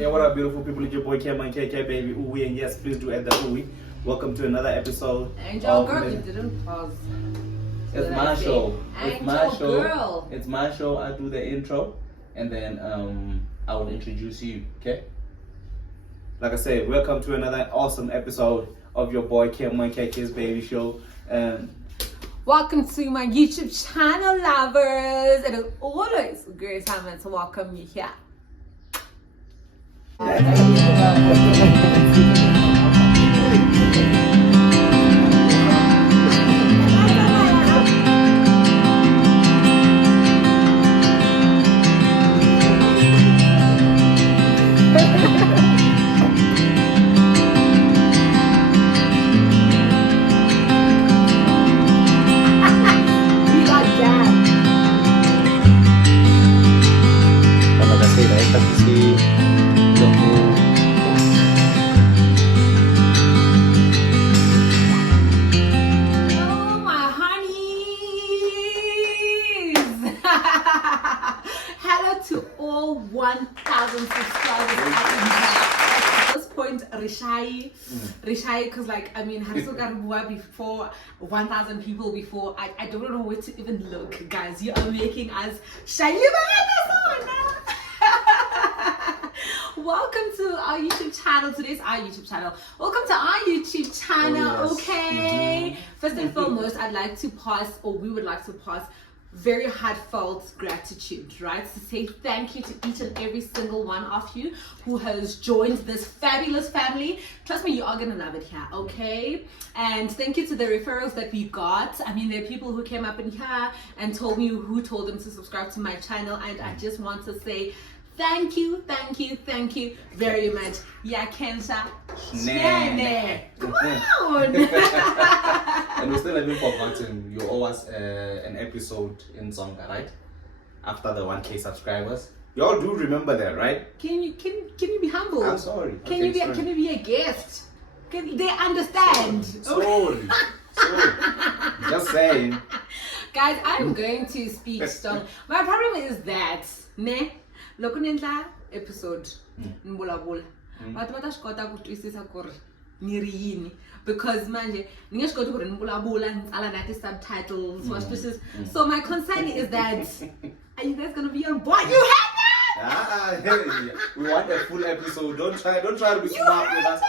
Hey, what up, beautiful people? It's your boy Cameron KK, baby. Ooh, and yes, please do add the ooh. Welcome to another episode. Angel girl, you didn't pause. It's my show. It's my show. Girl. It's my show. I do the intro, and then I will introduce you. Okay. Like I said, welcome to another awesome episode of your boy Cameron KK's baby show. Welcome to my YouTube channel, lovers. It is always a great time to welcome you here. Hello to all 1,000 subscribers at this point. Rishai, because I mean, Harisogarua before 1,000 people before. I don't know where to even look, guys. You are making us shy. Welcome to our YouTube channel. Today's our YouTube channel. Welcome to our YouTube channel. Oh, yes. Okay. First and foremost, we would like to pass very heartfelt gratitude, right? To say thank you to each and every single one of you who has joined this fabulous family. Trust me, you are gonna love it here, okay? And thank you to the referrals that we got. I mean, there are people who came up in here and told me who told them to subscribe to my channel, and I just want to say thank you very much. Yeah, Kensha. Come on. And we still haven't forgotten, you owe us an episode in Zonga, right? After the 1K subscribers. You all do remember that, right? Can you be humble? I'm sorry. Can you be a guest? Can they understand? Sorry. Just saying. Guys, I'm going to speak strong. My problem is that, loko nendla episode nbulabula but batashikota kutwisisa ku ri ni ri yini because manje ni nge swi koti ku ri nbulabula ni tsala na ti-subtitles wa swi twisisa. So my concern is that are you guys gonna be on board? You have that? We want a full episode. Don't try to be smart with us.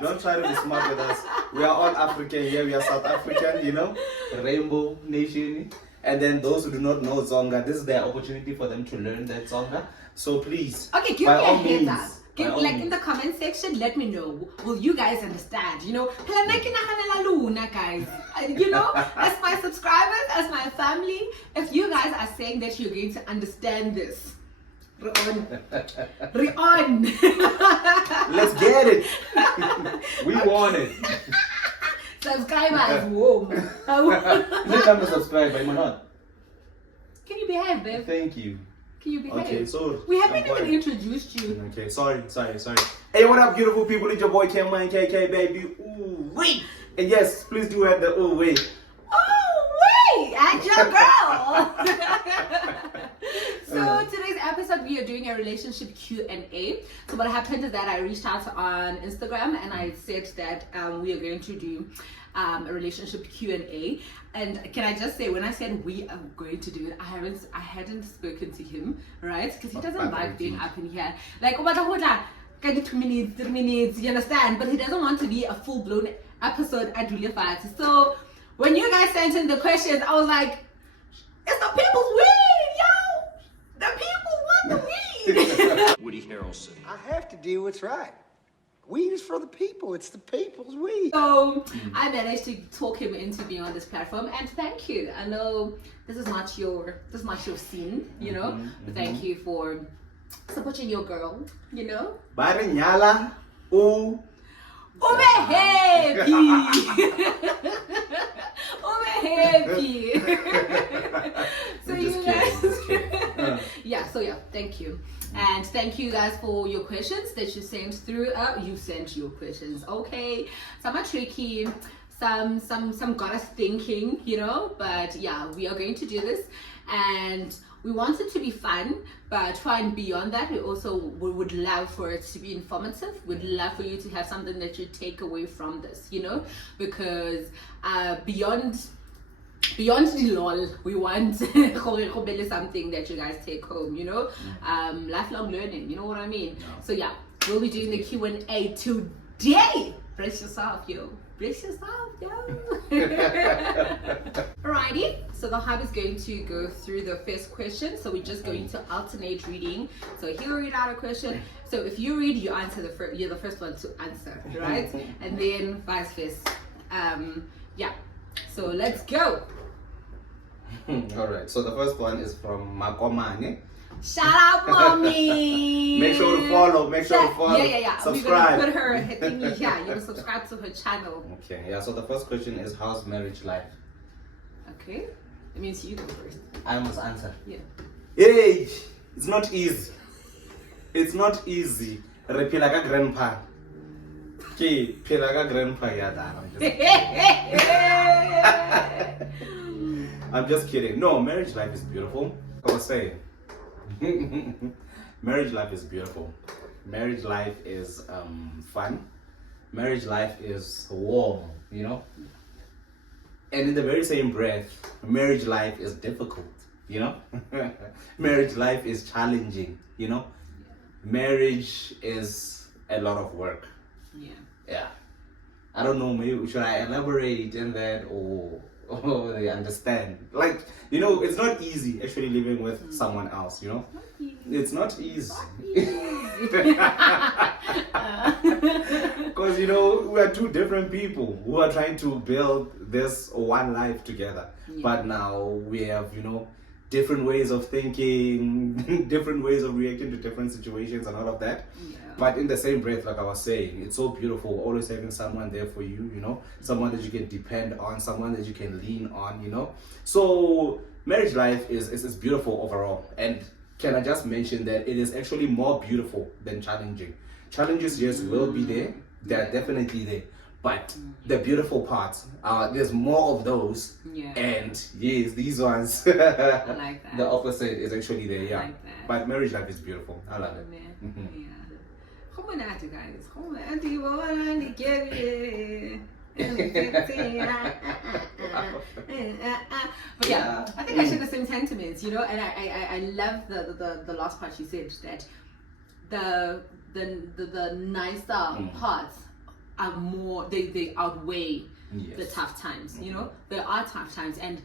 Don't try to be smart with us. We are all African here. We are South African, you know, Rainbow Nation. And then those who do not know Zonga, this is their opportunity for them to learn that Zonga. So please, okay, give me a heads up. In the comment section, let me know. Will you guys understand? You know, guys. You know, as my subscribers, as my family, if you guys are saying that you're going to understand this, Re-on. Let's get it. We want it. Subscribers, whoa. Next time to subscribe, but you're not. Can you behave, babe? Thank you. Can you behave? Okay, so we haven't even introduced you. Okay, sorry. Hey, what up, beautiful people? It's your boy Cameron KK, baby. Ooh, wait. And yes, please do have the ooh, wait. Oh, wait, and your girl. So today's episode, we are doing a relationship Q&A. So what happened is that I reached out on Instagram and I said that we are going to do a relationship Q&A. And can I just say, when I said we are going to do it, I hadn't spoken to him, right? Because he doesn't like being up in here. Like, 2 minutes, 3 minutes, you understand? But he doesn't want to be a full-blown episode at Julia Fiat. So when you guys sent in the questions, I was like, it's the people's weed, yo! The people want the weed! Woody Harrelson. I have to do what's right. Weed is for the people. It's the people's weed. So I managed to talk him into being on this platform, and thank you. I know this is not your scene, you know, but thank you for supporting your girl, you know. Manyalo, ooh. Ube happy. Ube happy. So you guys, yeah. So yeah, thank you. And thank you guys for your questions that you sent through. You sent your questions, okay? Some are tricky, some got us thinking, you know. But yeah, we are going to do this. And we want it to be fun, but fun beyond that, we would love for it to be informative. We'd love for you to have something that you take away from this, you know, because beyond the lol, we want something that you guys take home, you know, lifelong learning, you know what I mean? So yeah, we'll be doing the Q&A today. Brace yourself, yo. Brace yourself, yo. Alrighty, so the hub is going to go through the first question. So we're just going to alternate reading. So he'll read out a question. So if you read, you answer you're the first one to answer, right? And then vice versa. Yeah. So let's go. Alright, so the first one is from Makomane. Shout out, mommy. Make sure to follow. Yeah. Subscribe. We're gonna put her thingy here. You can subscribe to her channel. Okay, yeah. So the first question is, how's marriage life? Okay, it means you go first. I must answer. Yeah. Hey, it's not easy. It's not easy. Repeat like a grandpa. Okay, repeat like a grandpa. I'm just kidding. No, marriage life is beautiful. I was saying. Marriage life is beautiful. Marriage life is fun. Marriage life is warm, you know. And in the very same breath, marriage life is difficult, you know. Marriage life is challenging, you know. Marriage is a lot of work. Yeah. I don't know, maybe should I elaborate in that or they understand? Like, you know, it's not easy actually living with someone else, you know. It's not easy. Because, you know, we are two different people who are trying to build this one life together. But now we have, you know, different ways of thinking, different ways of reacting to different situations and all of that. But in the same breath, like I was saying, it's so beautiful always having someone there for you, you know, someone that you can depend on, someone that you can lean on, you know. So marriage life is beautiful overall. And can I just mention that it is actually more beautiful than challenging. Challenges, yes, will be there. They're definitely there. But the beautiful parts, there's more of those. And yes, these ones, I like that. The opposite is actually there, I like that. But marriage life is beautiful. I love it. Come on out, you guys. Come on out, you want to get it. But yeah, I think I share the same sentiments, you know, and I love the last part you said, that the nicer parts are more, they outweigh the tough times, you know. There are tough times, and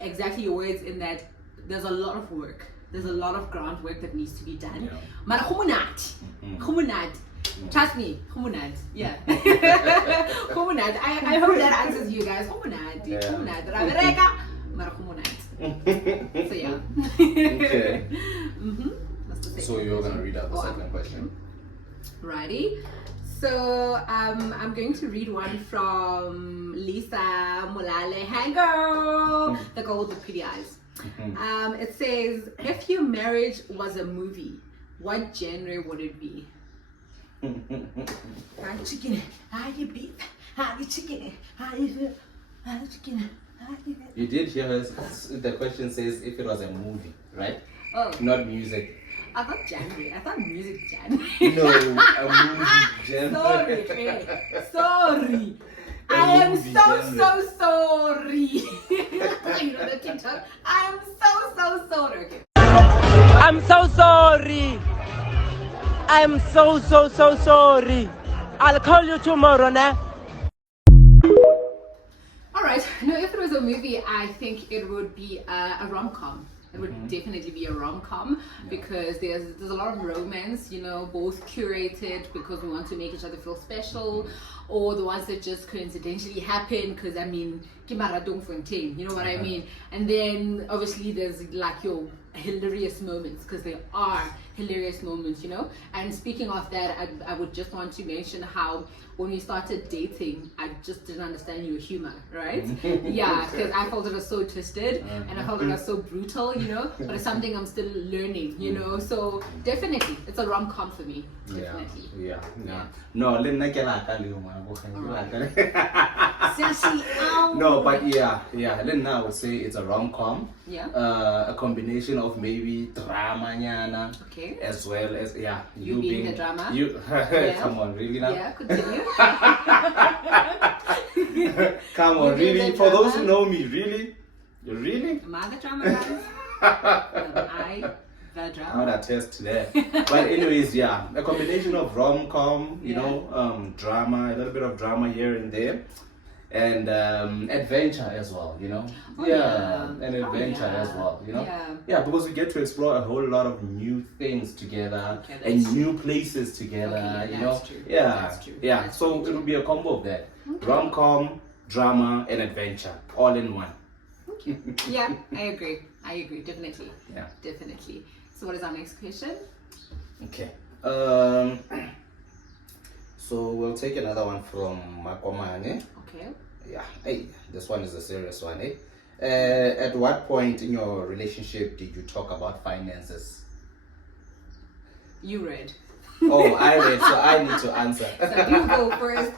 exactly your words in that there's a lot of work. There's a lot of groundwork that needs to be done. Maar Humunat. Trust me, Humunat. Yeah. Humunat. I hope that answers you guys. Humunat. Ravereka. Maar Humunat. So yeah. Okay. Mm-hmm. So you're gonna read out the second question. Righty. So I'm going to read one from Lisa Mulale. Hey girl, the girl with the pretty eyes. It says, if your marriage was a movie, what genre would it be? How you chicken? How you beef? How you chicken? How you chicken? You did hear her. The question says if it was a movie, right? Oh, not music. I thought genre. I thought music genre. No, a movie genre. Sorry. I am so sorry. You know the TikTok? I am so sorry. Okay. I'm so sorry. I'm so sorry. I'll call you tomorrow, nah? Alright, no, if it was a movie, I think it would be a rom-com. It would definitely be a rom-com because there's a lot of romance, you know, both curated because we want to make each other feel special, or the ones that just coincidentally happen because, I mean, you know what I mean? And then obviously there's like your hilarious moments, because there are hilarious moments, you know. And speaking of that, I would just want to mention how when we started dating, I just didn't understand your humor, right? Yeah, because I felt it was so twisted and I felt it was so brutal, you know. But it's something I'm still learning, you know. So definitely, it's a rom-com for me. Definitely. Yeah. No, no, but yeah. Then I would say it's a rom-com. Yeah. A combination of maybe drama, Okay. as well as You being the drama. You come on, really now? Yeah, continue. Come on, You being really? the For those who drama? know me, really? Am I the drama, guys? Am I the I drama? would attest to that. But anyways, yeah, a combination of rom-com, you know, drama, a little bit of drama here and there, and adventure as well, you know. And adventure as well, you know. Yeah, because we get to explore a whole lot of new things together and new places together, you know. True. Yeah, That's true. yeah. That's So true. it'll be a combo of that: rom-com, drama, and adventure, all in one. Okay. Yeah, I agree, definitely. Yeah. Definitely. So what is our next question? Okay. So we'll take another one from Makomane. Okay. Yeah. Hey, this one is a serious one, eh? At what point in your relationship did you talk about finances? You read. Oh, I read, so I need to answer. So you go first.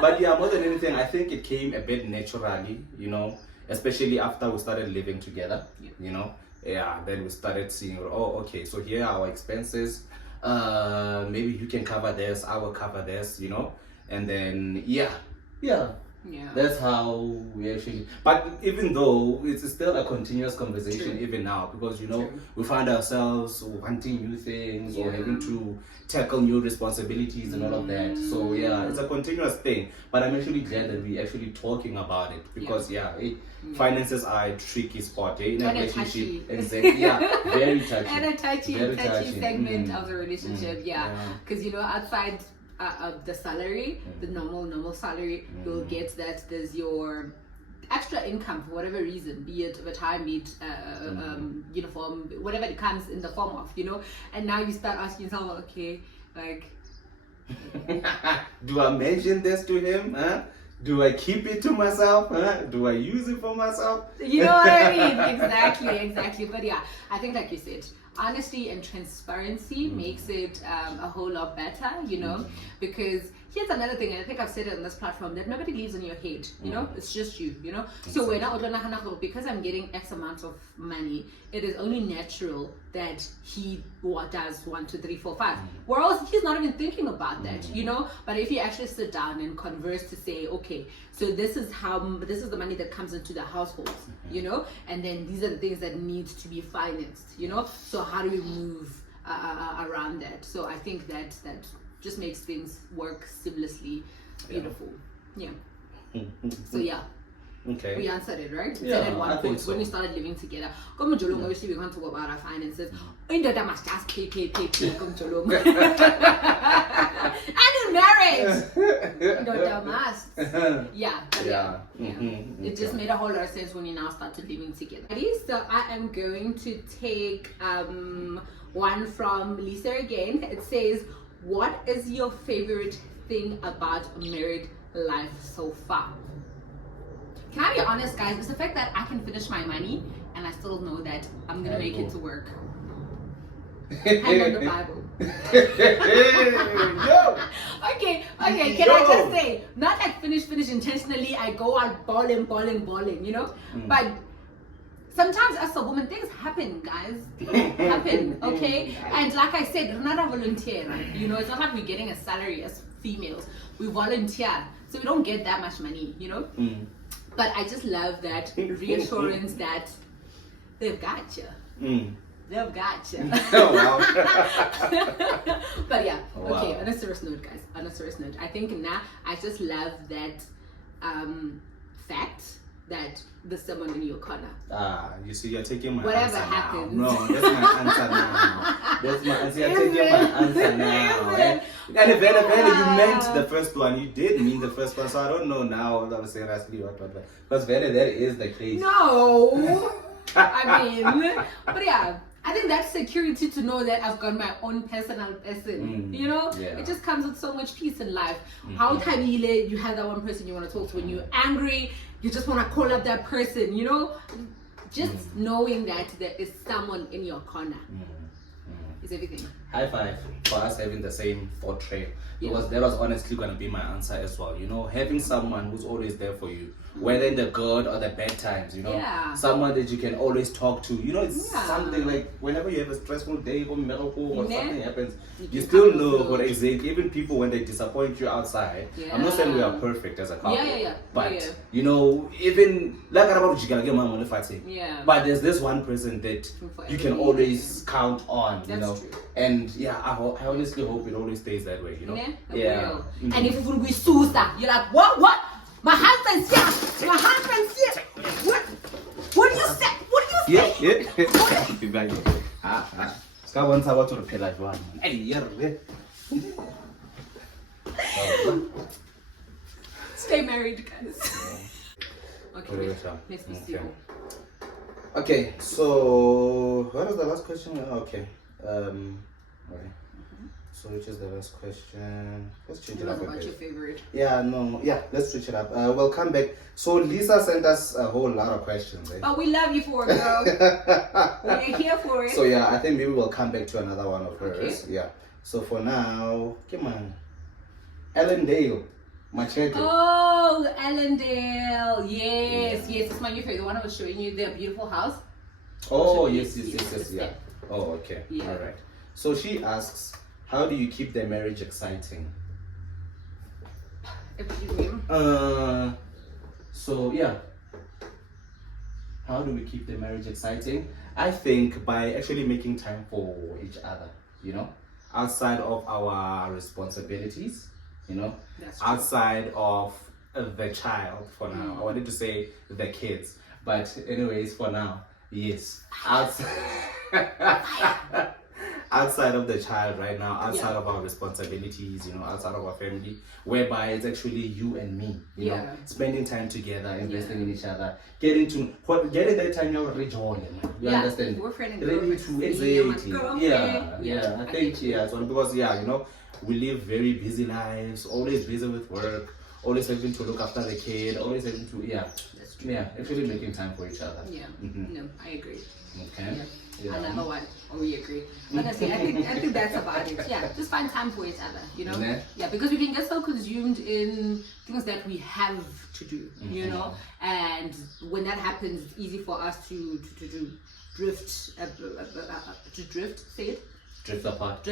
But yeah, more than anything, I think it came a bit naturally, you know, especially after we started living together, you know. Yeah, then we started seeing, oh, okay, so here are our expenses. Maybe you can cover this, I will cover this, you know. And then, yeah. That's how we actually. But even though it's still a continuous conversation, even now, because you know we find ourselves wanting new things or having to tackle new responsibilities and all of that. So yeah, it's a continuous thing. But I'm actually glad that we're actually talking about it because finances are a tricky spot in a relationship. Exactly. Yeah, very touchy. And a touchy segment of the relationship. Because you know outside of the salary, the normal salary, you'll get that there's your extra income for whatever reason, be it overtime, be it uniform, whatever it comes in the form of, you know. And now you start asking yourself, okay, like, do I mention this to him? Huh? Do I keep it to myself? Huh? Do I use it for myself? You know what I mean? Exactly. But yeah, I think like you said, honesty and transparency makes it a whole lot better, you know, because here's another thing, and I think I've said it on this platform, that nobody lives in your head, you know, it's just you, you know. So when because I'm getting X amount of money, it is only natural that he does 1, 2, 3, 4, 5. Whereas he's not even thinking about that, you know. But if you actually sit down and converse to say, okay, so this is the money that comes into the household, you know, and then these are the things that need to be financed, you know. So how do we move around that? So I think that just makes things work seamlessly, beautiful. Yeah. So yeah. Okay. We answered it, right? We Yeah, said at one I think point so. when we started living together. Come Mjolo, obviously we can't talk about our finances. Indoda must just pay. Come Mjolo. And in marriage, Indoda must. Yeah. It just made a whole lot of sense when we now started living together. So I am going to take one from Lisa again. It says, what is your favorite thing about married life so far? Can I be honest, guys? It's the fact that I can finish my money and I still know that I'm gonna make it to work. Hand on the Bible. Okay. Can I just say, not like finish intentionally. I go out balling, you know. But sometimes as a woman, things happen, guys. Happen, okay? And like I said, we're not a volunteer, right? You know, it's not like we're getting a salary as females. We volunteer, so we don't get that much money, you know. But I just love that reassurance that they've got you. They've got you. Oh, wow. But yeah, Wow. okay, on a serious note, guys, I think now I just love that fact that there's someone in your corner. You see, you're taking my Whatever answer happens. now. No, that's my answer now. That's my answer. You're taking my answer now. Eh? And Vera, you meant the first one. You did mean the first one, so I don't know now. I was seriously what. Because Vera, that is the case. No, I mean, but yeah, I think that's security to know that I've got my own personal person. You know, it just comes with so much peace in life. How tabile you have that one person you want to talk to when you're angry, you just want to call up that person. You know, just knowing that there is someone in your corner is everything. High five for us having the same thought trail, because that was honestly gonna be my answer as well. You know, having someone who's always there for you, whether in the good or the bad times. You know, someone that you can always talk to. You know, it's something like whenever you have a stressful day or something happens, you still know what exactly. Even people when they disappoint you outside. I'm not saying we are perfect as a couple. But you know, even like but there's this one person that you can always count on. You know, and I honestly hope it always stays that way. You know, And if it will be Susa, you're like, what? My husband's here. My husband's here. What do you say? What do you say? Stay married, guys. Okay, let's be serious. Okay, so what was the last question? Okay. Okay. So which is the last question? Let's change it up a bit. Your favorite? Let's switch it up. We'll come back. So Lisa sent us a whole lot of questions. Oh, we love you for it, girl. We're here for it. So I think maybe we'll come back to another one of hers. Okay. So for now, come on. Ellendale, Machete. Oh, Ellendale. Yes, it's my new favorite. The one I was showing you, their beautiful house. Oh, yes. Oh, okay. All right. So she asks, how do you keep the marriage exciting? How do we keep the marriage exciting? I think by actually making time for each other, you know, outside of our responsibilities, you know, outside of the child for now. I wanted to say the kids, but anyways, for now, yes. Outside of the child right now, outside of our responsibilities, you know, outside of our family, whereby it's actually you and me, you know, spending time together, investing in each other, getting that time you're rejoining. You understand? Boyfriend and ready to exactly. I think so because you know, we live very busy lives, always busy with work, always having to look after the kid, always having to actually making time for each other. No, I agree. Okay. Another one. We agree. Honestly, I think that's about it. Just find time for each other, you know? Because we can get so consumed in things that we have to do, you know? And when that happens, it's easy for us to drift apart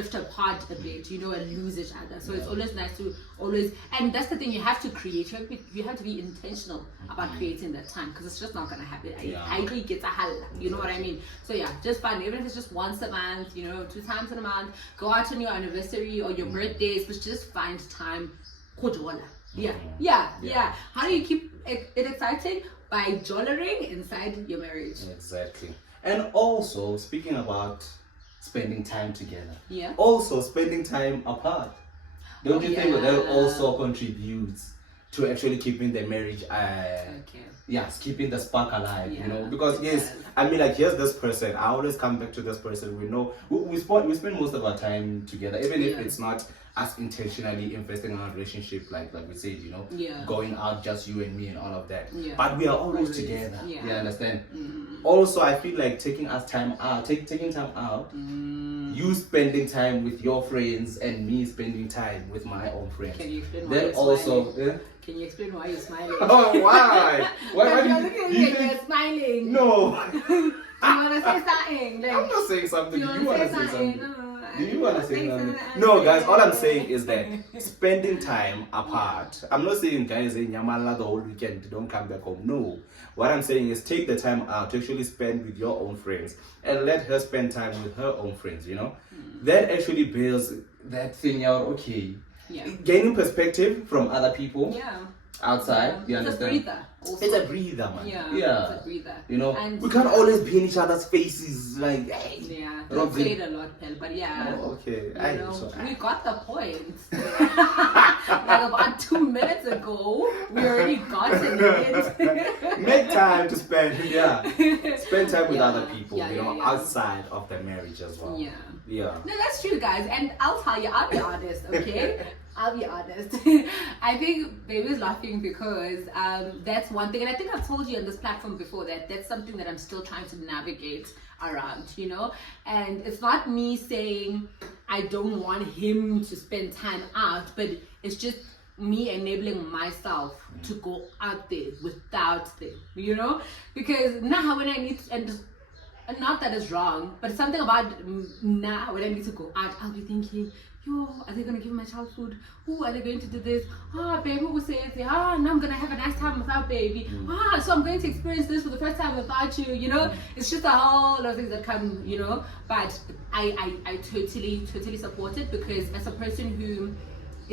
a bit, you know, and lose each other. So it's always nice to and that's the thing, you have to create, you have to be intentional about creating that time, because it's just not gonna happen. You know what I mean? So just find, even if it's just once a month, you know, 2 times in a month, go out on your anniversary or your birthdays, but just find time. How do you keep it exciting? By jollering inside your marriage. Exactly. And also, speaking about spending time together, also spending time apart, don't you think that also contributes to actually keeping the marriage keeping the spark alive, you know? Because I mean, like, here's this person, I always come back to this person. We know we spend most of our time together, even if it's not us intentionally investing in our relationship, like we said, you know, going out just you and me and all of that, but we are always together. You understand? Also, I feel like taking time out, you spending time with your friends and me spending time with my own friends. Can you explain why you're smiling? Can you explain why you're smiling? Oh, why? Why you're looking at me and you're smiling. No. Do you want to say something? Like, I'm not saying something. Do you want to say something? Do you want to say something? No, guys, all I'm saying is that spending time apart. I'm not saying, guys, in Yamala the whole weekend, don't come back home. No. What I'm saying is take the time out to actually spend with your own friends and let her spend time with her own friends, you know? That actually builds that thing out, gaining perspective from other people. outside. You It's a understand? breather. Also. It's a breather, man. Yeah. It's a breather. You know, And we can't always be in each other's faces like, hey. Yeah, Rob don't say it a lot, Pel, but yeah. Oh, okay. You know, we got the point. Like about 2 minutes ago, we already got it. Make time to spend, spend time with Yeah. other people, Yeah, you know, yeah. outside of the marriage as well. Yeah. Yeah. No, that's true, guys. And I'll tell you, I'll be honest, okay? I'll be honest. I think baby's laughing because that's one thing. And I think I've told you on this platform before that that's something that I'm still trying to navigate around, you know? And it's not me saying I don't want him to spend time out, but it's just me enabling myself to go out there without them, you know? Because now when I need, and not that it's wrong, but something about now when I need to go out, I'll be thinking, yo, are they gonna give my child food? Who are they going to do this? Baby will say, now I'm gonna have a nice time without baby. So I'm going to experience this for the first time without you, you know? It's just a whole lot of things that come, you know? But I totally support it because as a person who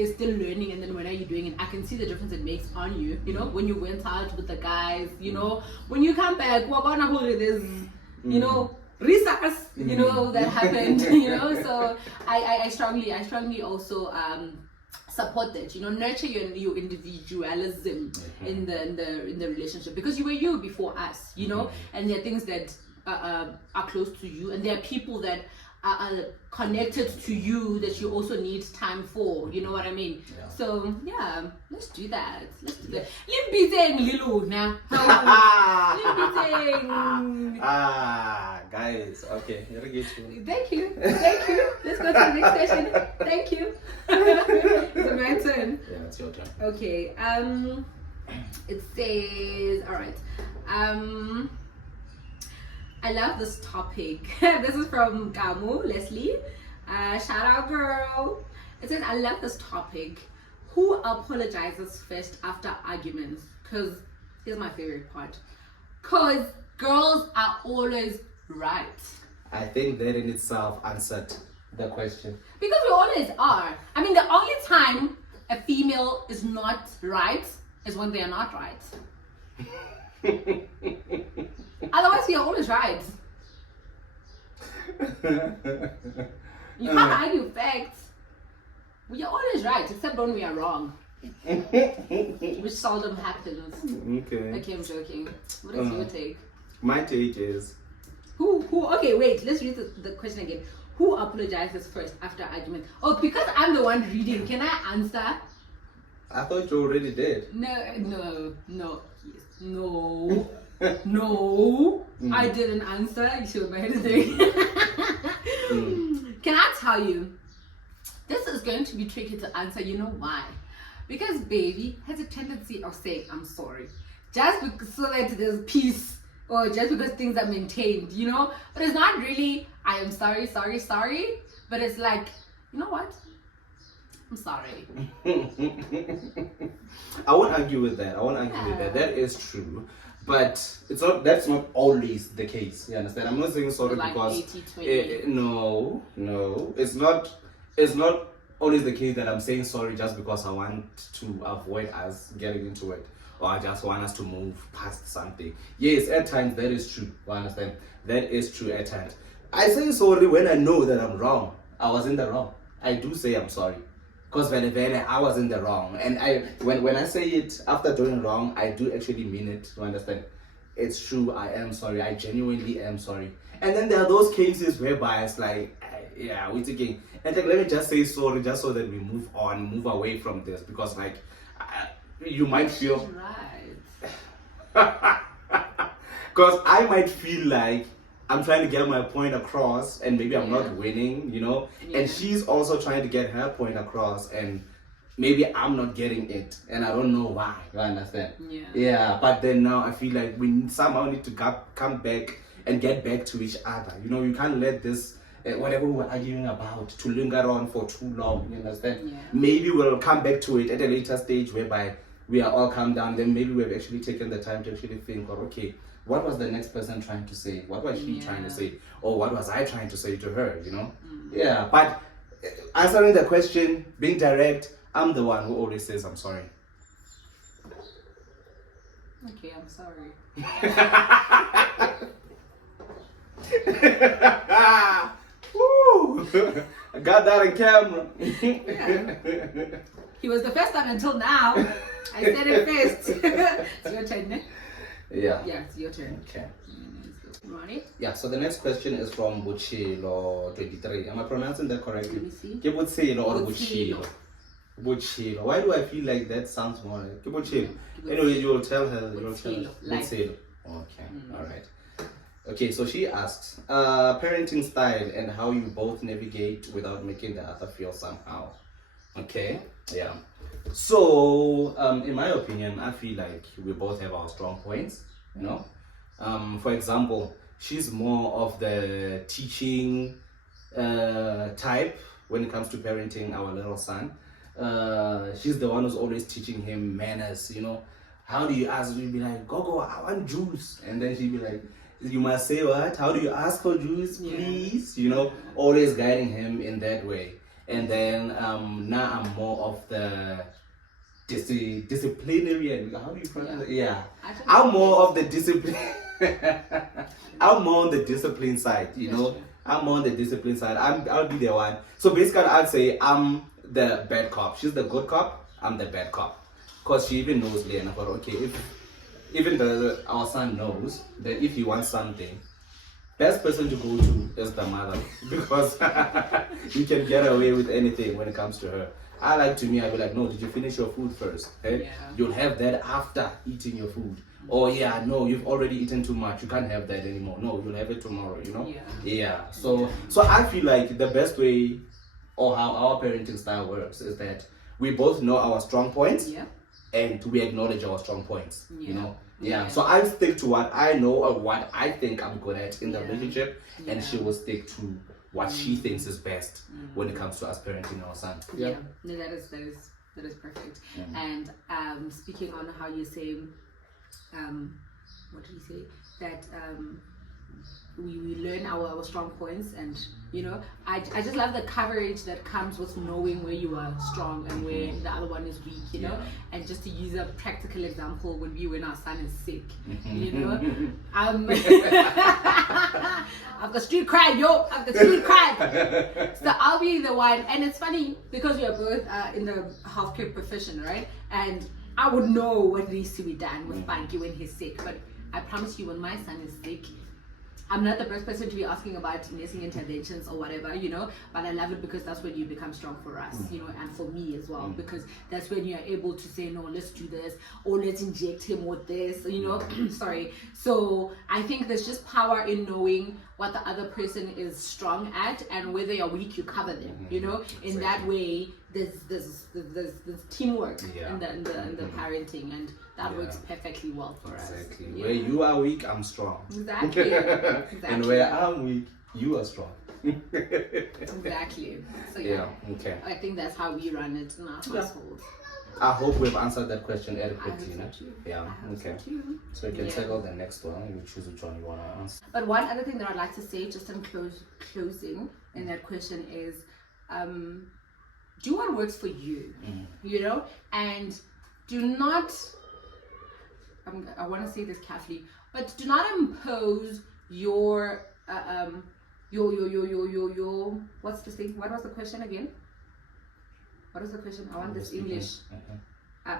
is still learning, and then when are you doing it, I can see the difference it makes on you, you know? When you went out with the guys, you know? When you come back, we're gonna hold this, you know, research, you know, that happened, you know. So I strongly also support that, you know, nurture your individualism in the relationship, because you were you before us, you know, and there are things that are close to you, and there are people that are connected to you that you also need time for, you know what I mean? Yeah. So yeah, let's do that. Limbiteng Liluna. Limbiteng. Guys, okay, here we go. Thank you. Let's go to the next session. Thank you. It's my turn. Yeah, it's your turn. Okay. It says, all right. I love this topic. This is from Gamu, Leslie. Shout out, girl. It says, I love this topic. Who apologizes first after arguments? Because here's my favorite part. Because girls are always right. I think that in itself answered the question. Because we always are. I mean, the only time a female is not right is when they are not right. Otherwise, we are always right. You can't argue facts. We are always right, except when we are wrong. Which seldom happens. Okay, I'm joking. What is your take? my take is, Who, okay, wait, let's read the question again. Who apologizes first after argument? Oh, because I'm the one reading, can I answer? I thought you already did. No, I didn't answer. You should have made it. Can I tell you, this is going to be tricky to answer. You know why? Because baby has a tendency of saying I'm sorry just because, so that there's peace, or just because things are maintained, you know. But it's not really I am sorry, but it's like, you know what, I'm sorry. I won't argue with that. That is true. But that's not always the case. You understand? I'm not saying sorry Like because 80-20. no. It's not always the case that I'm saying sorry just because I want to avoid us getting into it, or I just want us to move past something. Yes, at times that is true. You understand? That is true at times. I say sorry when I know that I'm wrong. I was in the wrong. I do say I'm sorry. Because when I was in the wrong, and when I say it after doing wrong, I do actually mean it. You understand? It's true. I am sorry. I genuinely am sorry. And then there are those cases whereby it's like, yeah, we're thinking, and like, let me just say sorry, just so that we move on, move away from this, because like you might feel right. Because I might feel like I'm trying to get my point across, and maybe I'm not winning, you know. Yeah. And she's also trying to get her point across, and maybe I'm not getting it, and I don't know why. You understand? Yeah. But then now I feel like we somehow need to come back and get back to each other. You know, you can't let this whatever we're arguing about to linger on for too long. You understand? Yeah. Maybe we'll come back to it at a later stage whereby we are all calm down. Then maybe we've actually taken the time to actually think, or okay, what was the next person trying to say? What was she trying to say? Or what was I trying to say to her, you know? Yeah, but answering the question, being direct, I'm the one who always says I'm sorry. Okay, I'm sorry. Woo! I got that on camera. Yeah. He was the first one until now. I said it first. It's your turn, ne? Yeah. Yeah, it's your turn. Okay. Ready? Yeah, so the next question is from Mjolo 23. Am I pronouncing that correctly? Let me see. Mjolo or Mjolo. Mjolo. Why do I feel like that sounds more like Mjolo? Anyway, you'll tell her. You'll tell her. Mjolo. Okay, alright. Okay, so she asks, parenting style and how you both navigate without making the other feel somehow. Okay, yeah. So, in my opinion, I feel like we both have our strong points, you know. For example, she's more of the teaching type when it comes to parenting our little son. She's the one who's always teaching him manners, you know. How do you ask? You'll be like, Gogo, I want juice. And then she'll be like, you must say what? How do you ask for juice, please? You know, always guiding him in that way. And then now I'm more of the disciplinarian. How do you pronounce it? Yeah. I'm more of the discipline. I'm more on the discipline side, you know. I'm more on the discipline side. I'll be the one. So basically, I'd say I'm the bad cop. She's the good cop. I'm the bad cop. Cause she even knows me, and I thought, okay, if even our son knows that if he wants something, best person to go to is the mother, because you can get away with anything when it comes to her. I'd be like, no, did you finish your food first? Okay? Yeah. You'll have that after eating your food. Oh yeah, no, you've already eaten too much. You can't have that anymore. No, you'll have it tomorrow, you know? Yeah. So I feel like the best way or how our parenting style works is that we both know our strong points and we acknowledge our strong points, you know? Yeah. So I stick to what I know or what I think I'm good at in the relationship, and she will stick to what she thinks is best when it comes to us parenting our son. Yeah. No, that is perfect. And speaking on how you say, what did you say? That we learn our strong points, and you know, I just love the courage that comes with knowing where you are strong and where the other one is weak, you know. And just to use a practical example, when our son is sick, you know, I've got street cred, I've got street cred. So I'll be the one, and it's funny because we are both in the healthcare profession, right? And I would know what needs to be done with Banky when he's sick, but I promise you, when my son is sick, I'm not the first person to be asking about nursing interventions or whatever, you know, but I love it because that's when you become strong for us, you know, and for me as well, because that's when you're able to say, no, let's do this, or let's inject him with this, you know. Sorry. So I think there's just power in knowing what the other person is strong at, and whether you're weak, you cover them, you know. In that way, there's teamwork in the parenting, and that works perfectly well for us. Where you are weak, I'm strong. Exactly. And where I'm weak, you are strong. Exactly. So okay. I think that's how we run it in our household. I hope we've answered that question adequately. I hope so too. Yeah. Okay. So you can tackle the next one and you choose which one you want to answer. But one other thing that I'd like to say, just in closing in that question, is do what works for you. You know, and do not. I want to say this carefully, but do not impose your what's the thing? What was the question again? What is the question? I want this English.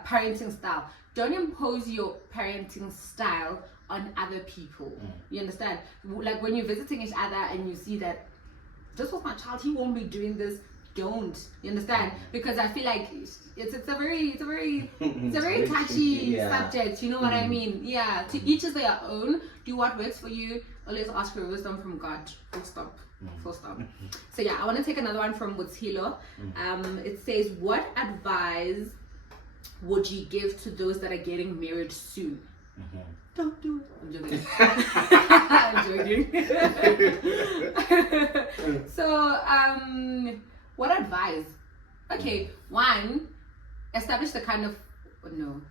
Parenting style. Don't impose your parenting style on other people. You understand? Like when you're visiting each other and you see that this was my child, he won't be doing this. Don't, you understand? Because I feel like it's a very touchy subject. You know what I mean? Yeah. To each is their own. Do what works for you. Always ask for wisdom from God. Full stop. Full stop. So yeah, I want to take another one from Mjolo. It says, what advice would you give to those that are getting married soon? Don't do it. I'm joking. I'm joking. So what advice? Okay, one, establish the kind of who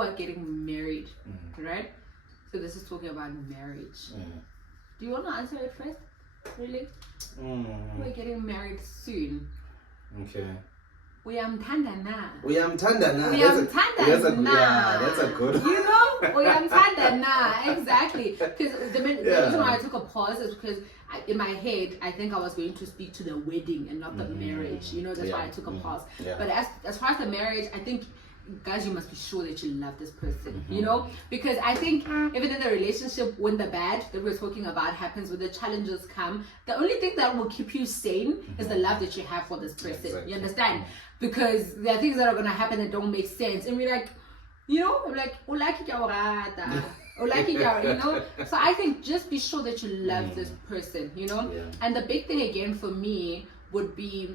are getting married, right? So this is talking about marriage. Do you want to answer it first? Really? Who are getting married soon? Okay. Uyamthanda na. Uyamthanda na. Uyamthanda na. Yeah, that's a good one. You know? Uyamthanda na. Exactly. Because the reason why I took a pause is because in my head, I think I was going to speak to the wedding and not the marriage. You know, that's why I took a pause. Yeah. But as far as the marriage, I think, guys, you must be sure that you love this person, you know, because I think even in the relationship, when the bad that we're talking about happens, when the challenges come, the only thing that will keep you sane is the love that you have for this person. Exactly. You understand? Because there are things that are going to happen that don't make sense, and we're like, you know, like, you know. So I think just be sure that you love this person, you know. And the big thing again for me would be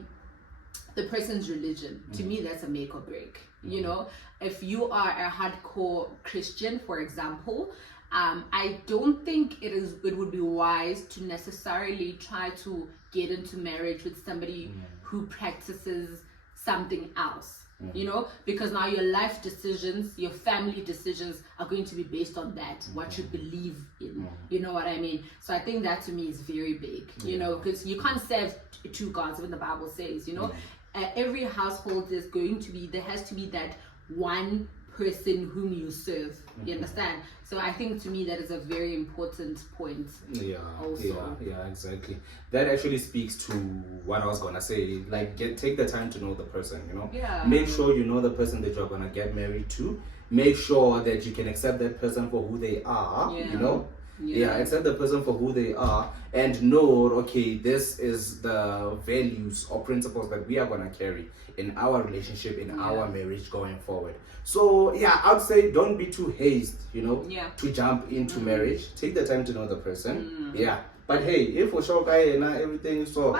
the person's religion. To me, that's a make or break. You know, if you are a hardcore Christian, for example, I don't think it would be wise to necessarily try to get into marriage with somebody who practices something else. You know, because now your life decisions, your family decisions are going to be based on that, what you believe in. You know what I mean? So I think that to me is very big, you know, because you can't serve two gods when the Bible says, you know, every household is going to be, there has to be that one person whom you serve. You understand? So I think to me that is a very important point. Yeah, exactly. That actually speaks to what I was gonna say. Like, take the time to know the person, you know. Make sure you know the person that you're gonna get married to. Make sure that you can accept that person for who they are, you know. Accept the person for who they are and know, okay, this is the values or principles that we are going to carry in our relationship, in our marriage going forward. So I'd say don't be too hasty, you know, to jump into marriage. Take the time to know the person. But hey, if we show everything, so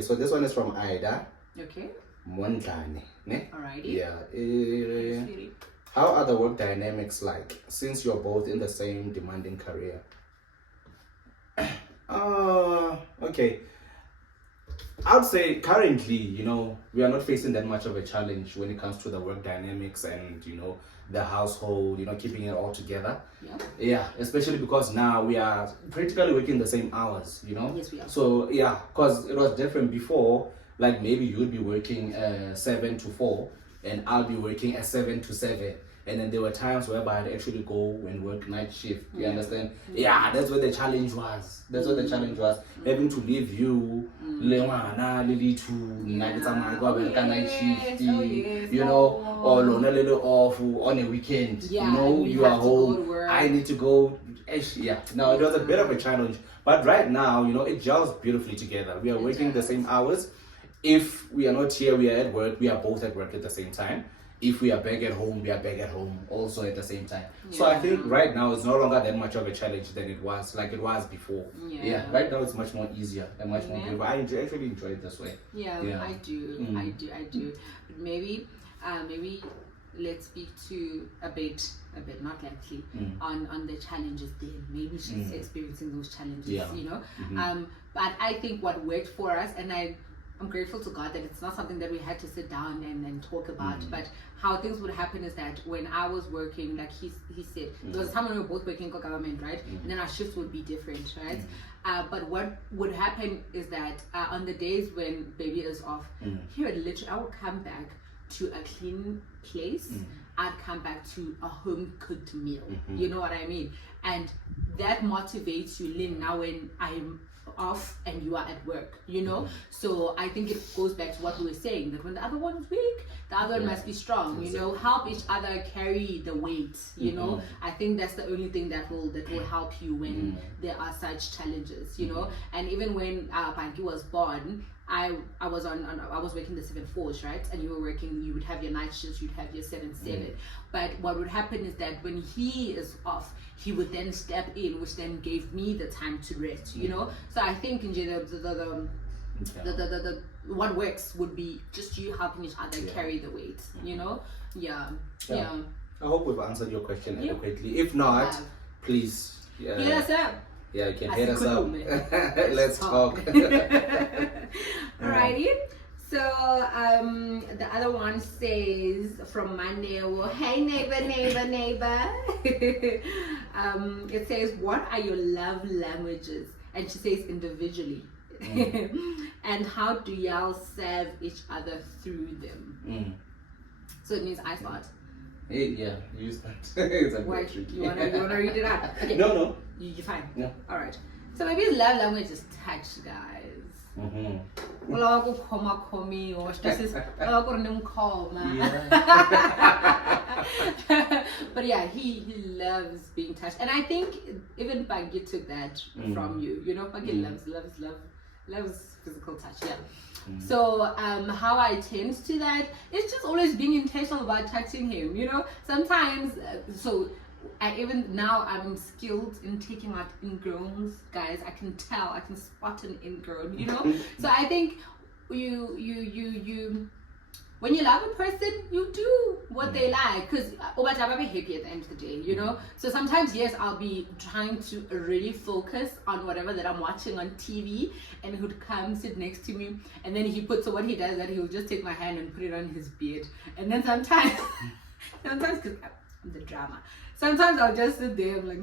so this one is from Ida. Okay. Mondlane, ne? Alrighty. How are the work dynamics like since you're both in the same demanding career? Okay. I'd say currently, you know, we are not facing that much of a challenge when it comes to the work dynamics and, you know, the household, you know, keeping it all together. Especially because now we are practically working the same hours, you know. Yes, we are. So because it was different before. Like maybe you would be working 7 to 4 and I'll be working at 7 to 7. And then there were times whereby I'd actually go and work night shift. You understand? That's what the challenge was. Having to leave you, night shift, you know, or off on a weekend. You know, you are home. I need to go. No, it was a bit of a challenge. But right now, you know, it gels beautifully together. We are working the same hours. If we are not here, we are at work. We are both at work at the same time. If we are back at home, we are back at home also at the same time. So I think right now it's no longer that much of a challenge than it was before. Right now it's much more easier and much more beautiful. I actually enjoy it this way. I do. But maybe let's speak to a bit not likely on the challenges then. Maybe she's experiencing those challenges, you know. But I think what worked for us, and I'm grateful to God that it's not something that we had to sit down and talk about, but how things would happen is that when I was working, like he said, there was a time when we were both working for government, right? And then our shifts would be different, right? But what would happen is that on the days when baby is off, he would literally, I would come back to a clean place. I'd come back to a home cooked meal. You know what I mean? And that motivates you, Lynn, now when I'm off and you are at work, you know. So I think it goes back to what we were saying, that when the other one is weak, the other one must be strong. You know, help each other carry the weight, you know. I think that's the only thing that will help you when there are such challenges, you know. And even when Panki was born, I was working the 7/4s, right? And you were working, you would have your night shifts, you'd have your 7/7. But what would happen is that when he is off, he would then step in, which then gave me the time to rest, you know. So I think in general, the what works would be just you helping each other carry the weight, you know. I hope we've answered your question adequately. If not, please hit us up. You can hit us up. Let's talk. Alrighty. So the other one says from Manyalo, hey neighbor. It says, what are your love languages? And she says individually. And how do y'all serve each other through them? So it means I start. Hey, yeah, use that. It's a bit Why? tricky. You wanna read it out? Okay. No. You're fine. Yeah. All right. So maybe love language is touch, guys. But yeah, he loves being touched, and I think even Bangi took that from you. You know, Bangi loves physical touch. Yeah. So how I tend to that, it's just always being intentional about touching him. You know, sometimes I'm skilled in taking out ingrowns, guys. I can tell, I can spot an ingrown, you know. So I think you when you love a person, you do what they like, because I'll be happy at the end of the day, you know. So sometimes, yes, I'll be trying to really focus on whatever that I'm watching on TV, and he would come sit next to me, and then what he does that he'll just take my hand and put it on his beard, and then sometimes because I'm the drama. Sometimes I'll just sit there like,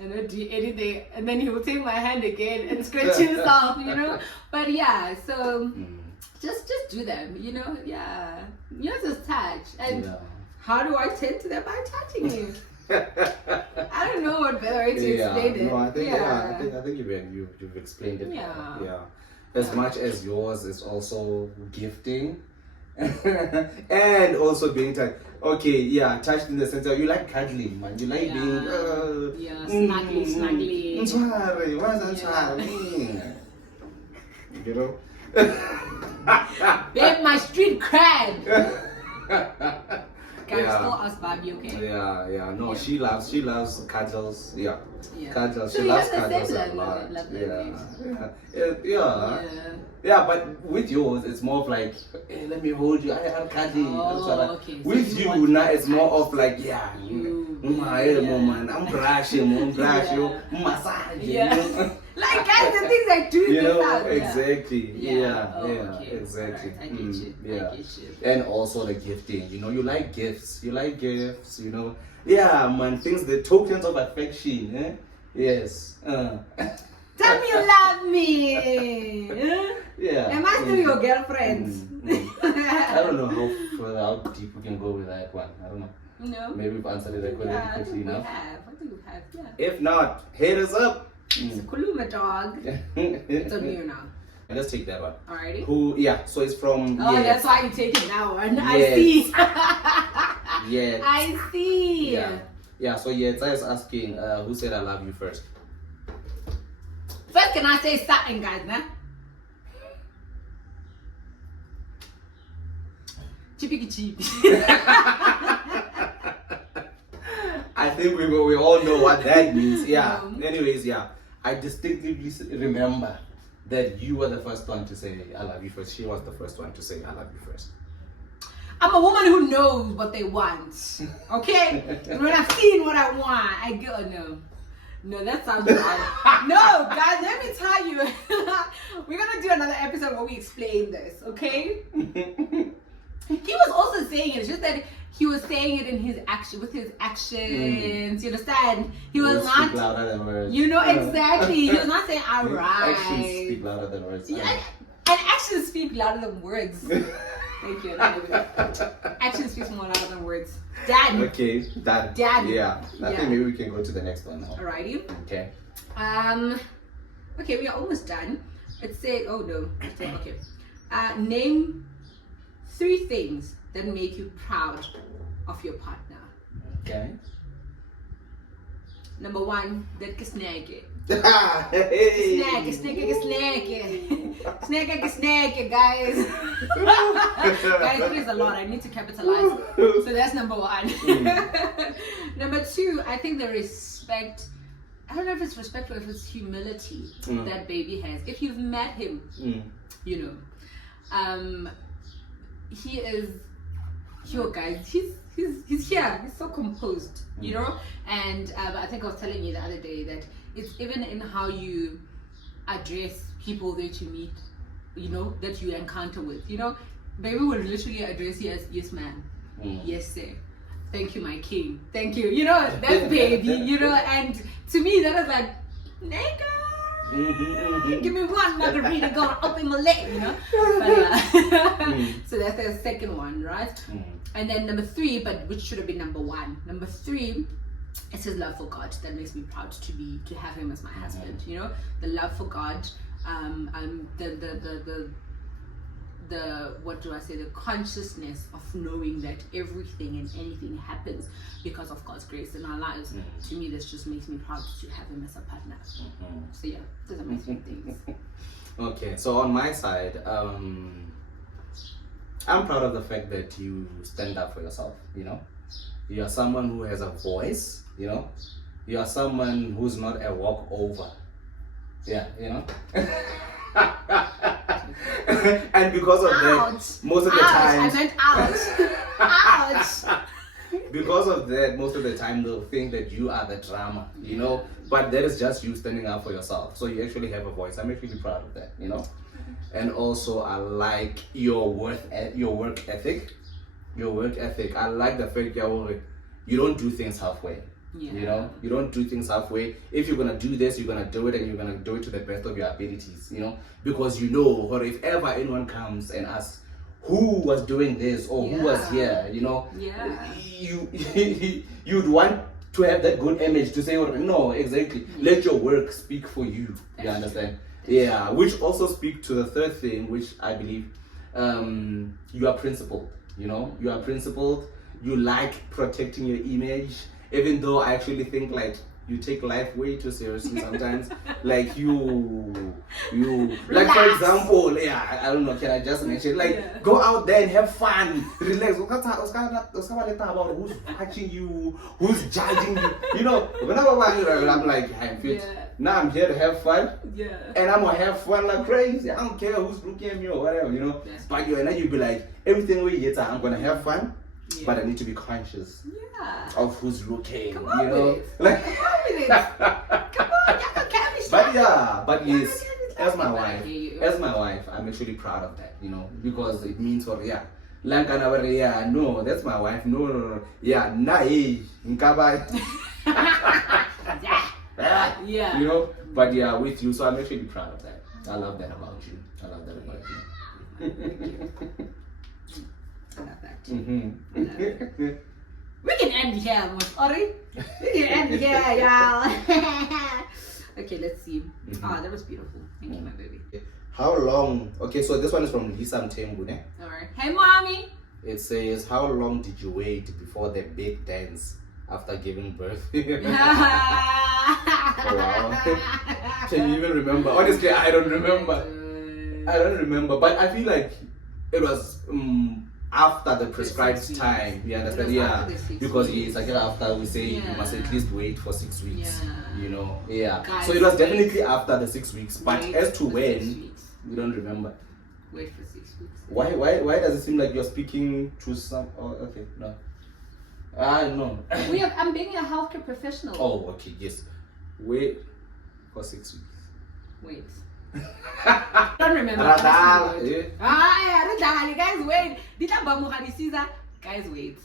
and I'll do anything, and then he will take my hand again and scratch himself, you know. But yeah, so just do them, you know. Yeah, just touch. And how do I tend to them? By touching you. I don't know what better way to explain it. No, I think you've explained it. Yeah. As much as yours is also gifting. And also being touched. Okay, yeah, touched in the sense of you like cuddling, man. You like being snuggly. You know? Babe, my street cred. Guys, still ask Bobby, okay? Yeah. No, she loves cuddles. Yeah. Cuddles. So she loves cuddles a lot. Yeah, but with yours, it's more of like, hey, let me hold you. I'm cuddling. Okay. With so you, now it's more of like, I'm brushing, massage. Yeah. Like, guys, the things I do in you this know, house. exactly. Okay. Exactly. Right. I get you. Yeah. I get you. And also the gifting. You know, you like gifts. You know. Yeah, man, things, the tokens of affection. Eh? Yes. Tell me you love me. Yeah. Am I still your girlfriend? I don't know how deep we can go with that one. I don't know. No. Maybe we've answered it quickly enough. I think we have. Yeah. If not, hit us up. It's a Kuluma dog. It's on you now. Let's take that one. Alrighty. So it's from. That's why you take it now. And yes. I see. Yeah. I see. Yeah. So Yetsa is asking, who said I love you first? First, can I say something, guys? Nah? Chippy cheap. I think we all know what that means. Yeah. Anyways, I distinctly remember that you were the first one to say I love you first. She was the first one to say I love you first. I'm a woman who knows what they want. Okay? And when I've seen what I want, I go, no, that sounds wrong. No, guys, let me tell you. We're gonna do another episode where we explain this, okay? He was also saying it. It's just that he was saying it in his action, with his actions. You understand? He was not. Speak louder than words. You know exactly. He was not saying alright. Actions speak louder than words. Yeah, and actions speak louder than words. Thank you. Action speaks more louder than words. Dad. Okay, Dad. Yeah. I think maybe we can go to the next one now. Alrighty. Okay. Okay, we are almost done. Let's say. Oh no. Okay. Name 3 things that make you proud of your partner. Okay. Number 1, that snake. Hey. Snake, guys. Guys, it is a lot. I need to capitalize. So that's number 1. Number 2, I think the respect. I don't know if it's respect or if it's humility that baby has. If you've met him, you know, he is. Guys, he's here. He's so composed, you know. And I think I was telling you the other day that it's even in how you address people that you meet, you know, that you encounter with. You know, baby will literally address you as yes, ma'am, yes, sir. Thank you, my king. Thank you. You know, that's baby. You know, and to me that is like, nigga. Give me one margarita, go open my leg, you know. But, so that's the second one, right? And then number 3, but which should have been number 1. Number 3, it's his love for God that makes me proud to have him as my husband. You know, the love for God, the what do I say? The consciousness of knowing that everything and anything happens because of God's grace in our lives. To me, this just makes me proud to have him as a partner. So yeah, those are my 3 things. Okay, so on my side, I'm proud of the fact that you stand up for yourself. You know, you are someone who has a voice. You know, you are someone who's not a walkover. Yeah, you know. And because of that, most of the time, I meant ouch. Ouch. Because of that, most of the time they'll think that you are the drama, you know. But that is just you standing up for yourself. So you actually have a voice. I'm actually proud of that, you know. And also, I like your work ethic. Your work ethic. I like the fact that you don't do things halfway. Yeah. You know, you don't do things halfway. If you're gonna do this, you're gonna do it, and you're gonna do it to the best of your abilities. You know, because you know, or if ever anyone comes and asks who was doing this or who was here, you know, you'd want to have that good image to say, no, exactly. Let your work speak for you. You understand? Yeah. Which also speak to the third thing, which I believe, you are principled. You know, you are principled. You like protecting your image. Even though I actually think like you take life way too seriously sometimes. Like you like for example, I don't know, can I just mention go out there and have fun, relax. About who's watching you, who's judging you. You know, whenever I'm like, I'm fit. Now I'm here to have fun. And I'm gonna have fun like crazy. I don't care who's looking at me or whatever, you know. But you and then you be like, everything we get, I'm gonna have fun. But I need to be conscious of who's looking, you know. Like, come on with it. Come on, y'all can't be shy. But yes, as my wife, I'm actually proud of that, you know, because it means no, that's my wife. No. Yeah, you know. But yeah, with you, so I'm actually proud of that. I love that about you. I love that too. We can end here, Ori. We can end here, y'all. Okay, let's see. That was beautiful. Thank you, my baby. How long? Okay, so this one is from Lisa Mtembu, ne? Alright. Hey, mommy. It says, how long did you wait before the big dance after giving birth? Wow. Can you even remember? Honestly, I don't remember. But I feel like it was after the prescribed time. You understand? Yeah. Because it's like after we say you must at least wait for 6 weeks. You know? Yeah. Guys, so it was definitely after the 6 weeks. But as to when, we don't remember. Wait for 6 weeks. Why does it seem like you're speaking to some? Oh, okay, no. No. I'm being a healthcare professional. Oh, okay, yes. Wait for 6 weeks. Wait. Don't remember. Guys, wait. Guys, wait.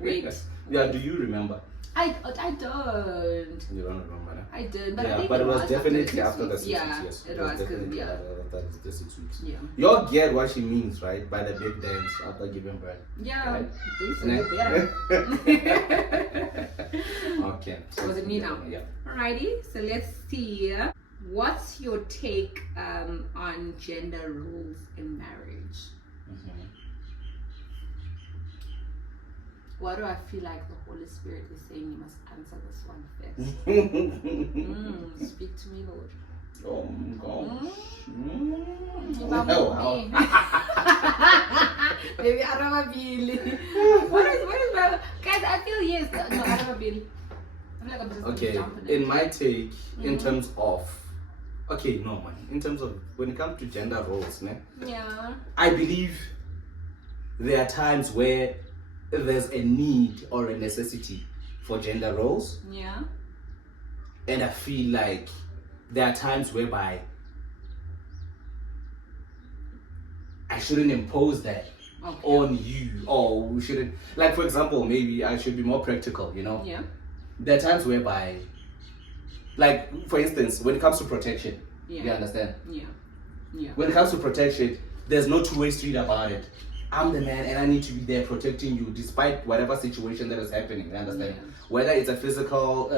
Wait. Yeah, do you remember? I don't. You don't remember, no? I did, but yeah, I think but it was definitely after the 6 weeks. Yes, it was definitely yeah. after the 6 weeks. Yeah. You'll get what she means, right? By the big dance after giving birth. Yeah. Right? Okay. So was it me now? Yeah. Alrighty. So let's see. What's your take on gender roles in marriage? Why do I feel like the Holy Spirit is saying you must answer this one first? Speak to me, Lord. Oh gosh. Maybe Arababili. What is my guys? I feel yes. No, Arababili. I feel like I'm just okay. In my take, in terms of in terms of when it comes to gender roles, I believe there are times where there's a need or a necessity for gender roles. Yeah. And I feel like there are times whereby I shouldn't impose that on you, or we shouldn't, like for example, maybe I should be more practical, you know? Yeah. There are times whereby Like, for instance, when it comes to protection, Yeah. you understand? Yeah. When it comes to protection, there's no two-way street about it. I'm the man and I need to be there protecting you despite whatever situation that is happening, you understand? Yeah. Whether it's a physical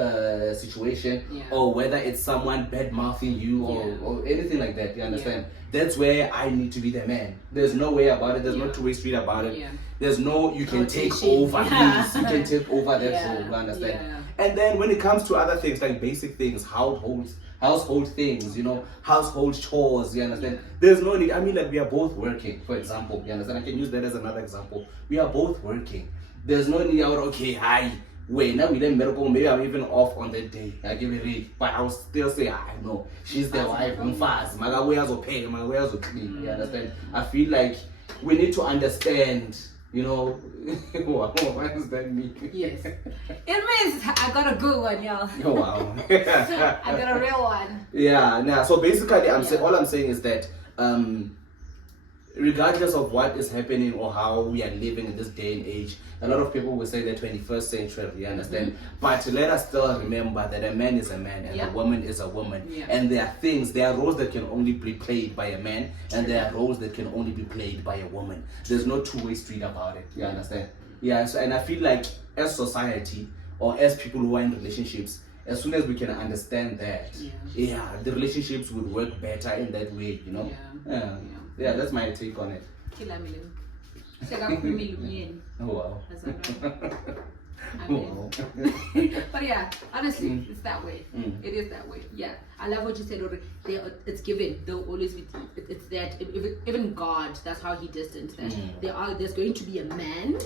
situation Yeah. or whether it's someone bad-mouthing you or anything like that, you understand? That's where I need to be the man. There's no way about it. There's no two-way street about it. Yeah. There's no, you can take Protection. over this, you can take over that Yeah. role, you understand? Yeah. And then when it comes to other things like basic things, household things, you know, household chores, you understand? There's no need. I mean, like, we are both working, for example, you understand? I can use that as another example. We are both working. There's no need, okay, hi, wait, now we didn't medical, maybe I'm even off on that day. I give it a but I'll still say, I know, she's the wife, I'm fast, my wares will pay, my wares will clean, you understand? I feel like we need to understand, you know, what does that mean? Yes. It means I got a good one, y'all. Oh, wow. I got a real one. Yeah, nah. So basically, all I'm saying is that regardless of what is happening or how we are living in this day and age, a lot of people will say the 21st century, you understand? But let us still remember that a man is a man and a woman is a woman. Yeah. And there are roles that can only be played by a man and there are roles that can only be played by a woman. There's no two-way street about it, you understand? Yeah, so, and I feel like as society or as people who are in relationships, as soon as we can understand that, the relationships would work better in that way, you know? Yeah, that's my take on it. Oh, wow. Wow. But yeah, honestly, it's that way. It is that way. Yeah, I love what you said. It's given. There'll always be. It's that. Even God, that's how He distanced that. There's going to be a man,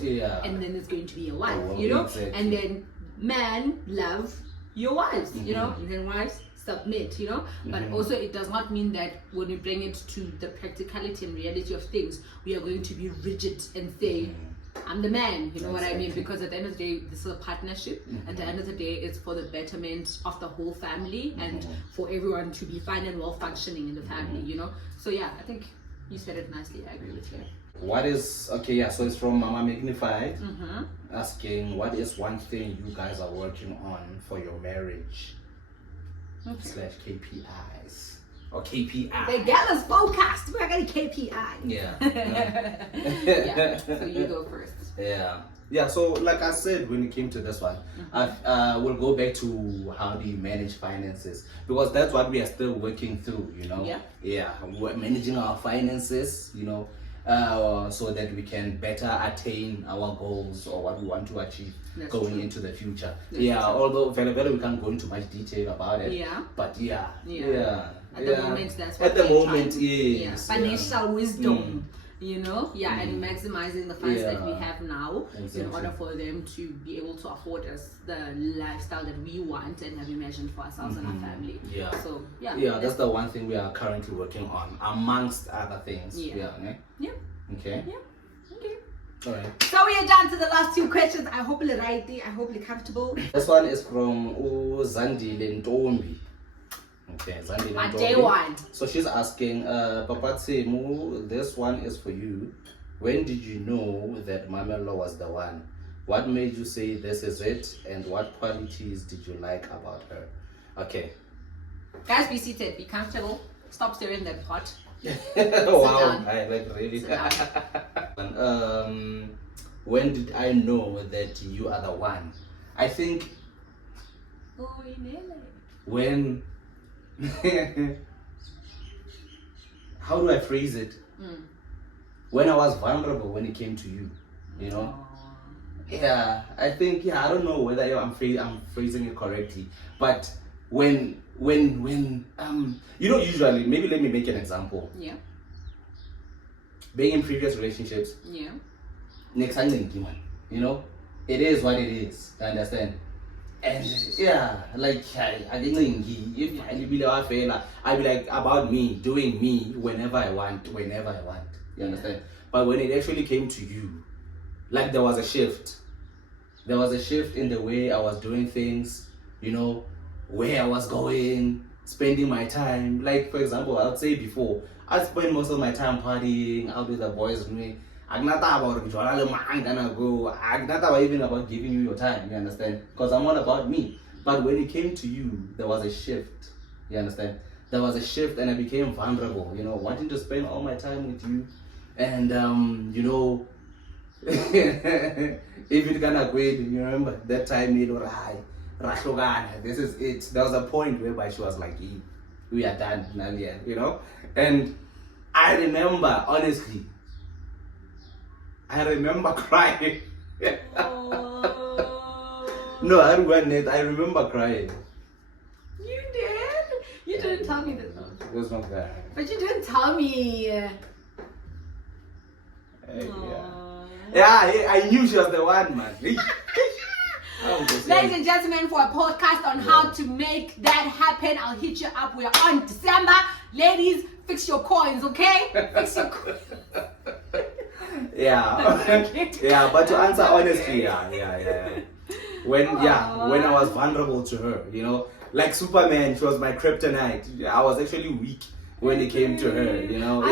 and then there's going to be a wife. You know, exactly. and then man love your wives. You know, and then wives submit. You know, but also it does not mean that when we bring it to the practicality and reality of things, we are going to be rigid and say, I'm the man, you know what I mean? Because at the end of the day, this is a partnership. At the end of the day, it's for the betterment of the whole family and for everyone to be fine and well functioning in the family, you know? So yeah, I think you said it nicely. I agree with you. What is, so it's from Mama Magnified, asking, what is one thing you guys are working on for your marriage? / KPIs. Or KPI. The gal is focused. We're going to KPI. Yeah. Yeah. So you go first. Yeah. So like I said, when it came to this one, we'll go back to how do you manage finances, because that's what we are still working through. You know. Yeah. We're managing our finances. You know. So that we can better attain our goals or what we want to achieve going into the future. Although very we can't go into much detail about it. But at the moment, that's what yes. Financial wisdom, you know, and maximizing the funds that we have now in order for them to be able to afford us the lifestyle that we want and have imagined for ourselves and our family. So that's the one thing we are currently working on, amongst other things. Okay. Alright. So we are down to the last two questions. I hope you're right there. I hope you're comfortable. This one is from Zandile Ntombi. Okay, Zandile My Ntombi. day one. So she's asking, Papa Tsemu, this one is for you. When did you know that Manyalo was the one? What made you say this is it? And what qualities did you like about her? Okay. Guys, be seated. Be comfortable. Stop staring at that pot. Wow, I like really. Sit down. When did I know that you are the one? I think when how do I phrase it? When I was vulnerable when it came to you, you know. Yeah, I think I don't know whether I'm phrasing it correctly, but when you know, usually, maybe let me make an example. Being in previous relationships, next time, you know, it is what it is. I understand. And like I think if I be I'd be like about me, doing me whenever I want. You understand? But when it actually came to you, like there was a shift. There was a shift in the way I was doing things, you know, where I was going, spending my time. Like, for example, I would say before, I spend most of my time partying, out with the boys. I'm not about even about giving you your time, you understand? Because I'm all about me. But when it came to you, there was a shift. You understand? There was a shift, and I became vulnerable. You know, wanting to spend all my time with you, and you know, even gonna quit. You remember that time? You know, this is it. There was a point whereby she was like, "We are done, Nalia," you know, and I remember honestly. I remember crying. No, I remember crying. You did? You didn't tell me this. It was not that. But you didn't tell me. Yeah, I knew she was the one, man. Ladies and gentlemen, for a podcast on how to make that happen, I'll hit you up. We're on December. Ladies, fix your coins, okay? Fix your coins. Yeah. Yeah, but to answer honestly, when I was vulnerable to her, you know, like Superman, she was my kryptonite. I was actually weak when it came to her, you know.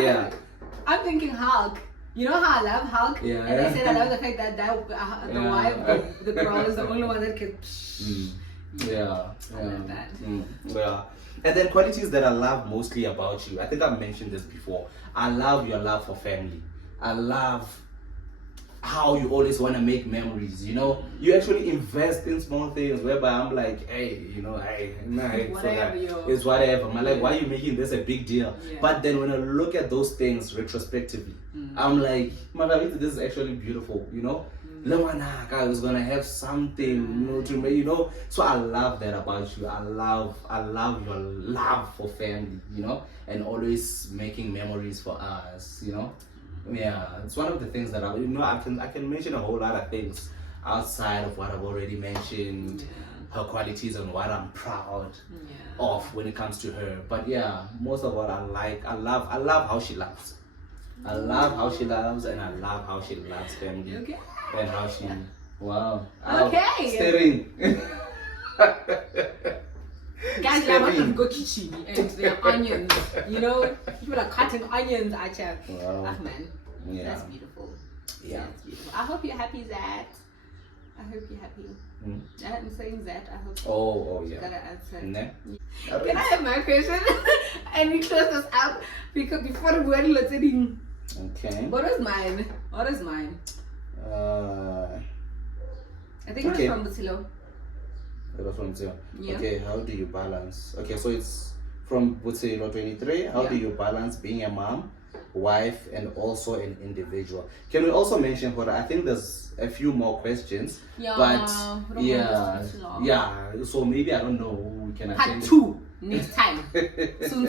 I'm thinking Hulk. You know how I love Hulk? Yeah. And I said I love the fact that the wife, the girl is the only one that can. Yeah. That. And then qualities that I love mostly about you. I think I've mentioned this before. I love your love for family. I love how you always want to make memories, you know. You actually invest in small things whereby I'm like, hey, you know, it's whatever. I'm like, why are you making this a big deal? Yeah. But then when I look at those things retrospectively, I'm like, this is actually beautiful, you know. I was gonna have something, you know, to make, you know. So I love that about you. I love your love for family, you know, and always making memories for us, you know. Yeah, it's one of the things that I can mention a whole lot of things outside of what I've already mentioned, her qualities and what I'm proud of when it comes to her. But yeah, most of what I love how she loves. I love how she loves, and I love how she loves family. Okay. And how she, wow. Okay. Staring. Guys, I want to go kitchen and there are onions. You know, people are cutting onions at you. Wow. Oh, man. Yeah. That's beautiful. Yeah. That's beautiful. I hope you're happy, Zat. I hope you're happy. I'm saying Zat. I hope. Oh yeah. Gotta answer. Ne? Can I have my question? And we close this up because before the word let's in. Okay. What is mine? I think okay. it was from Butilo. It was from Butilo. Yeah. Okay, how do you balance? Okay, so it's from Butilo 23. How do you balance being a mom, wife, and also an individual? Can we also mention, I think there's a few more questions. Yeah, but yeah. So maybe I don't know. We can Part 2 next time.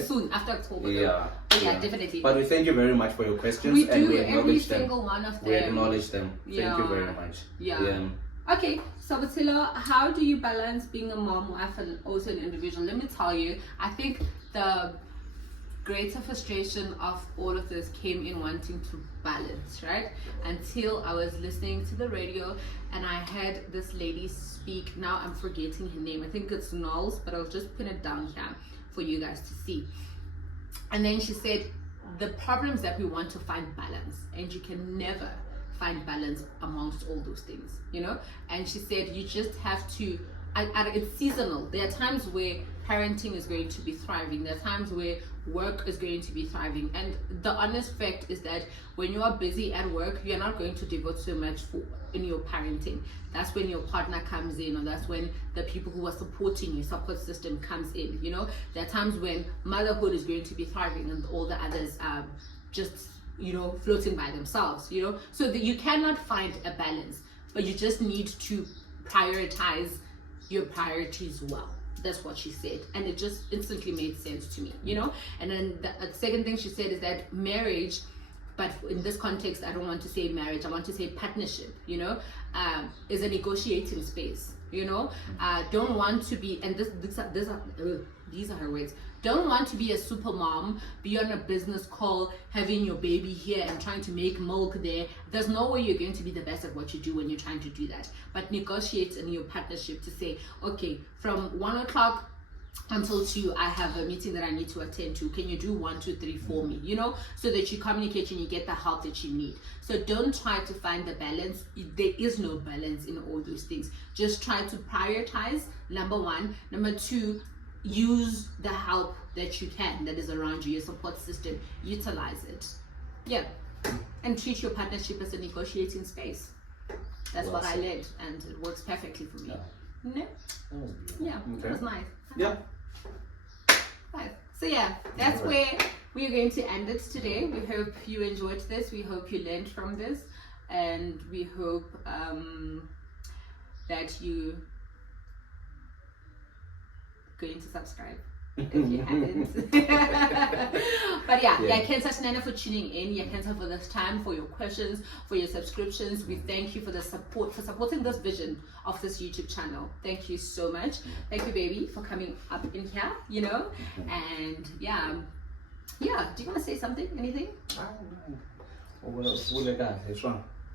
soon after October. Yeah, definitely. But we thank you very much for your questions. We and do we every acknowledge them. single one of them. We acknowledge them. Thank you very much. Yeah. Okay, so Batila, how do you balance being a mom, wife, and also an individual? Let me tell you, I think the greater frustration of all of this came in wanting to balance, right? Until I was listening to the radio and I heard this lady speak. Now I'm forgetting her name. I think it's Knowles, but I'll just put it down here for you guys to see. And then she said, the problem is that we want to find balance, and you can never find balance amongst all those things, you know. And she said you just have to, it's seasonal. There are times where parenting is going to be thriving, there are times where work is going to be thriving, and the honest fact is that when you are busy at work, you're not going to devote so much in your parenting. That's when your partner comes in, or that's when the people who are supporting your support system comes in, you know. There are times when motherhood is going to be thriving and all the others are just, you know, floating by themselves, you know. So that you cannot find a balance, but you just need to prioritize your priorities well. That's what she said, and it just instantly made sense to me, you know. And then the second thing she said is that marriage, but in this context I don't want to say marriage, I want to say partnership, you know, is a negotiating space, you know. Don't want to be, and these are her words, don't want to be a super mom, be on a business call, having your baby here and trying to make milk there. There's no way you're going to be the best at what you do when you're trying to do that. But negotiate in your partnership to say, okay, from 1 o'clock until 2, I have a meeting that I need to attend to. Can you do 1, 2, 3 for me? You know, so that you communicate and you get the help that you need. So don't try to find the balance. There is no balance in all those things. Just try to prioritize, number 1. Number 2, use the help that you can, that is around you, your support system. Utilize it. Yeah. And treat your partnership as a negotiating space. That's what I learned, and it works perfectly for me. Yeah. Yeah, Okay. it was nice. Yeah. Nice. So yeah, that's where we are going to end it today. We hope you enjoyed this. We hope you learned from this, and we hope that you going to subscribe if you haven't. But yeah, Kenta Nana for tuning in. Yeah, Kenta for this time, for your questions, for your subscriptions. We thank you for the support, for supporting this vision of this YouTube channel. Thank you so much. Thank you, baby, for coming up in here, you know. And yeah, do you want to say something? Anything?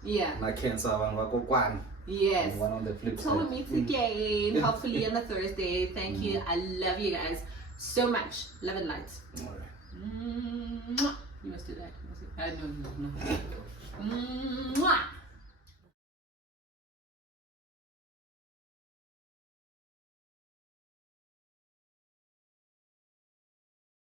Yeah. Like cancer one. Yes. One on the flip Till we side. meet again, hopefully on a Thursday. Thank you. I love you guys so much. Love and light. Alright. You must do that. No.